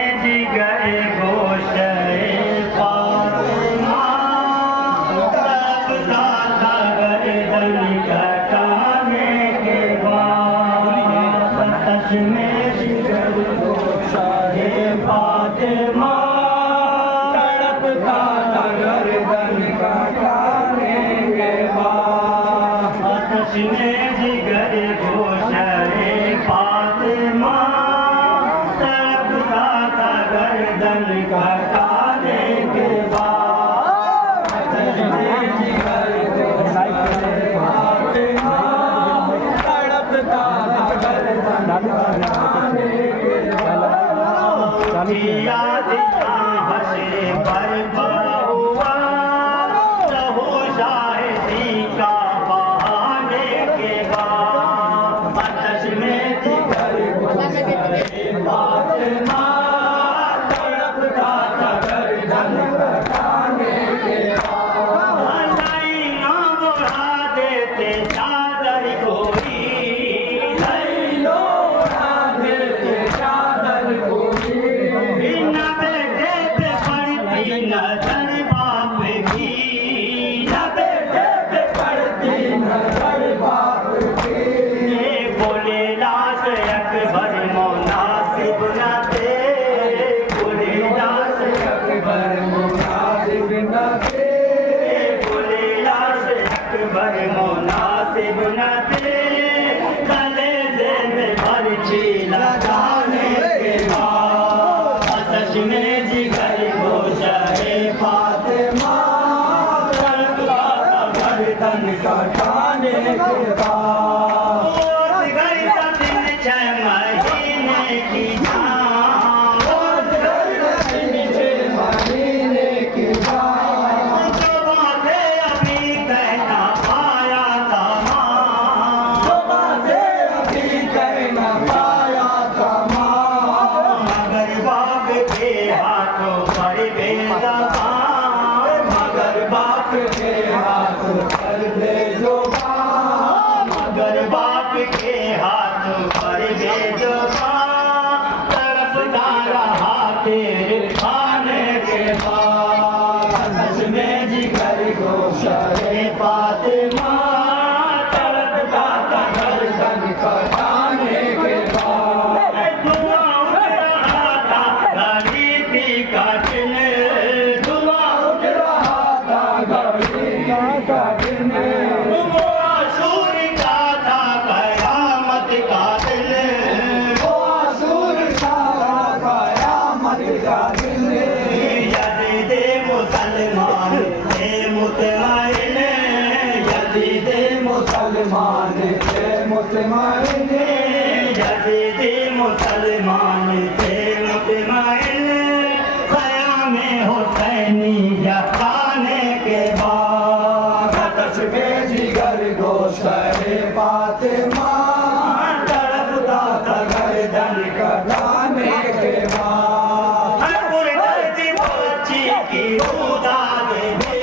में जिगर गोशे फातिमा तड़पता था गर्दन कटाने के बाद। आतश में जिगर गोशे फातिमा तड़पता था गर्दन कटाने के बाद। आतश में जिगर गोशे फातिमा तड़पता था गर्दन कटाने के बाद। आतश में जिगर गोशे फातिमा तड़पता था गर्दन कटाने के बाद। दिया दिया हश्र बर्पा हुआ लहू शाहिदी का बहाने के बाद। आतश में जिगर गोशे फातिमा तड़पता था गर्दन कटाने के बाद। लाइना बढ़ा देते चादर कोई, लाइनो बढ़ा देते चादर कोई। बिना बेटे पे पड़ती नजर बाप की, न बेटे पे पड़ती नजर बाप की। ये बोले लाश अकबर मुनासिब न थे, बोले लाश अकबर मुनासिब न थे, बोले लाश अकबर मुनासिब न थे। कलेजे में पर्ची लगाने के बाद। आतश में जिगर गोशे फातिमा तड़पता था गर्दन कटाने के बाद। गई दिन 6 महीने की जान, गई 6 महीने की जान। जुबां से अभी कहना पाया था मां, जुबां से अभी कहना पाया था मां। मगर बाप के हाथों पर बेज़बान, मगर बाप के हाथों पर बेज़बान, मगर बाप के हाथों पर बेज़बान। तड़पता रहा तेरे खाने के बाद। आतश में जिगर गोशे फातिमा तड़पता था गर्दन कटाने के बाद। धुआं उठ रहा था गरीबी का दिन, धुआं उठ रहा था गरीबी का दिन। वो आशूर का था कयामत का दिन, वो आशूर का था कयामत का दिन। यज़ीद मुसलमान थे मुतमईन, यज़ीद मुसलमान थे मुतमईन, यज़ीद मुसलमान थे मुतमईन। क़याम हुसैनी जताने के बाद। आतश में जिगर गोशे फातिमा तड़पता था गर्दन कटाने के बाद। पुरदर्द बच्ची की उदाद दे,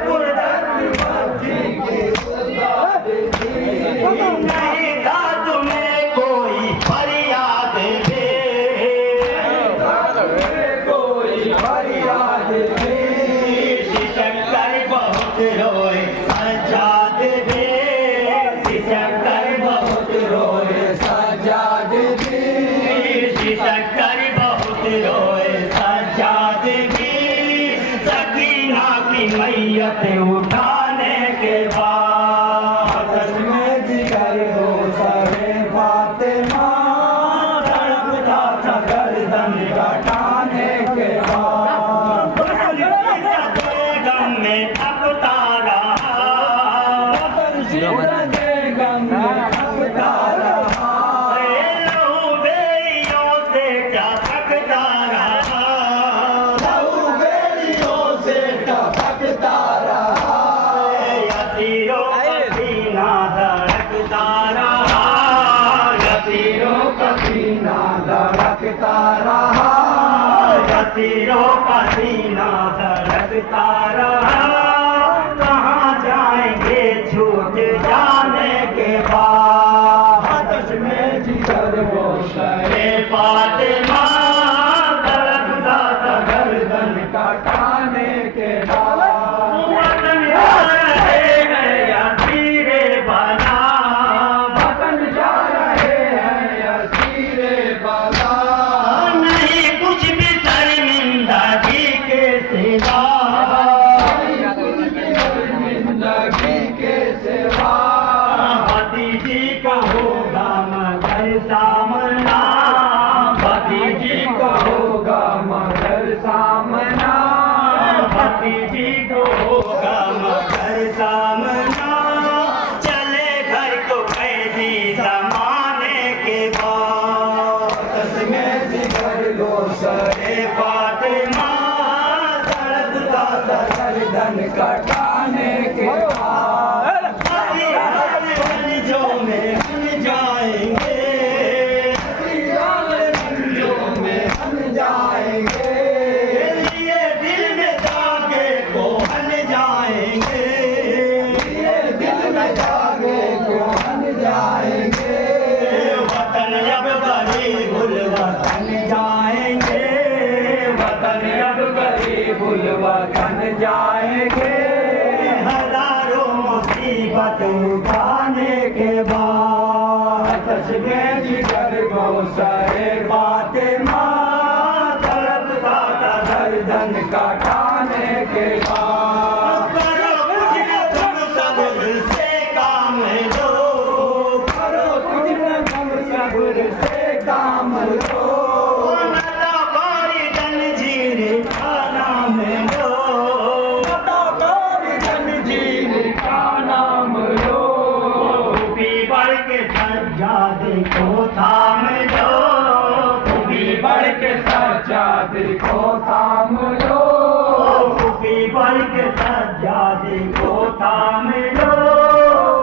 पुरदर्द बच्ची की उदाद दे। नहीं था तुम्हें कोई फरियाद दे, कोई फरियाद दे। शक्कर बहुत रोए सज्जाद दे, शक्कर बहुत रोए सज्जाद दे, शक्कर बहुत रोए सज्जाद दे। सकीना की मैयत उठाने के बाद। आतश में जिगर गोशे फातिमा तड़पता था गर्दन कटाने के बाद। गम में तपता रहा, गम में तपता रहा। लहू बेरियों से टपकता रहा, लहू बेरियों से टपकता रहा। यसीरों का सीना धड़कता रहा, यसीरों का सीना धड़कता रहा, यसीरों का सीना धड़कता रहा। कहाँ जाएंगे छूट जाने के बाद। आतश में जिगर गोशे फातिमा फातिमा तड़पता था गर्दन कटाने के बाद रंजों में हम जाएंगे रंजों में हम जाएंगे ये दिल में जागे को हम जाएंगे ये दिल में जागे को हम जाएंगे वतन अब गरीबुल वतन जाएंगे वतन अब गरीबुल वतन जाएंगे हजारों मुसीबत उठाने के बाद तस्मे जिगर गौसरे फातिमा तड़पता था गर्दन कटाने के बाद करो कुछ न तुम सब्र से काम लो करो कुछ न तुम सब्र से काम लो नता बारी जंजीर का नाम लो नता बारी जंजीर का नाम लो बढ़ के सज्जादे को थाम लो बढ़ के सज्जादे को थाम लो बढ़ के सज्जादे को थाम लो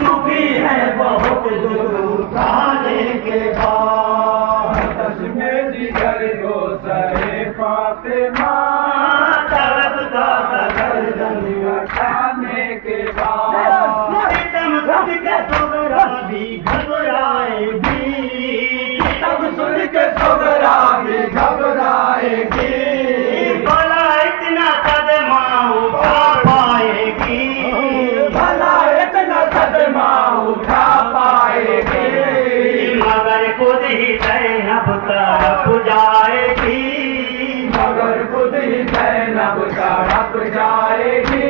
दुखी है बहुत दूर खाने के बाद तस्मे जिगर गौसरे फातिमा तड़पता था गर्दन कटाने के बाद तब सुन के सोगरा भी घबराएगी तब सुन के सोगरा भी घबराएगी भला इतना सदमा उठा पाएगी भला इतना सदमा उठा पाएगी मगर खुद ही ज़ैनब तड़प जाएगी मगर खुद ही ज़ैनब तड़प जाएगी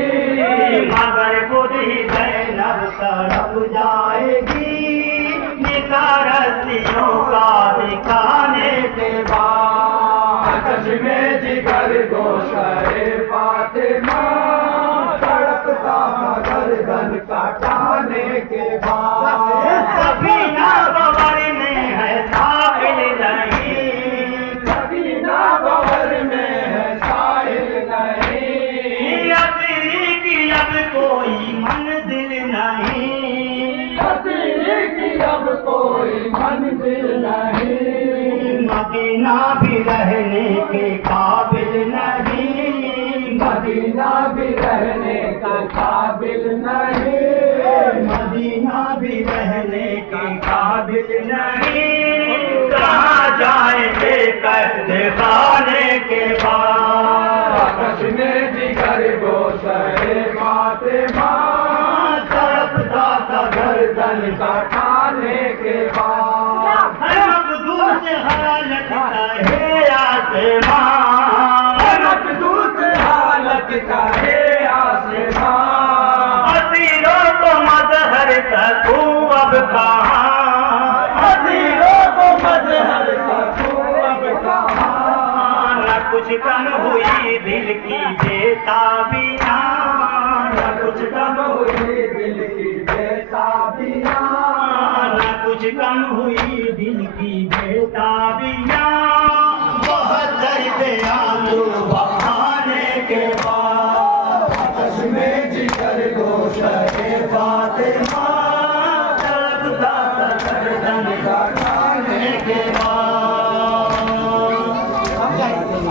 मगर खुद ही ज़ैनब तड़प जाएगी निकारतियों का दिखाने के बाद तस्मे जिगर गौसरे फातिमा तड़पता था गर्दन कटाने के बाद सफीना बवर में है साहिल नहीं सफीना बवर में है साहिल नहीं असरी की अब कोई मंजिल नहीं असरी की अब कोई मंजिल नहीं मदीना भी रहने के काबिल नहीं मदीना भी रहने के काबिल नहीं मदीना भी रहने के काबिल नहीं कहाँ जाएंगे कहते खाने के बाद तस्मे जिगर गौसरे फातिमा तड़पता था गर्दन कटाने के बाद मखदूस हालत का है आसमां मखदूस हालत का है आसमां असीरों को मजहर सकूं अब कहाँ असीरों को मजहर सकूं अब कहाँ न कुछ कम हुई दिल की बेताबियां न कुछ कम हुई दिल की बेताबियां न कुछ कम हुई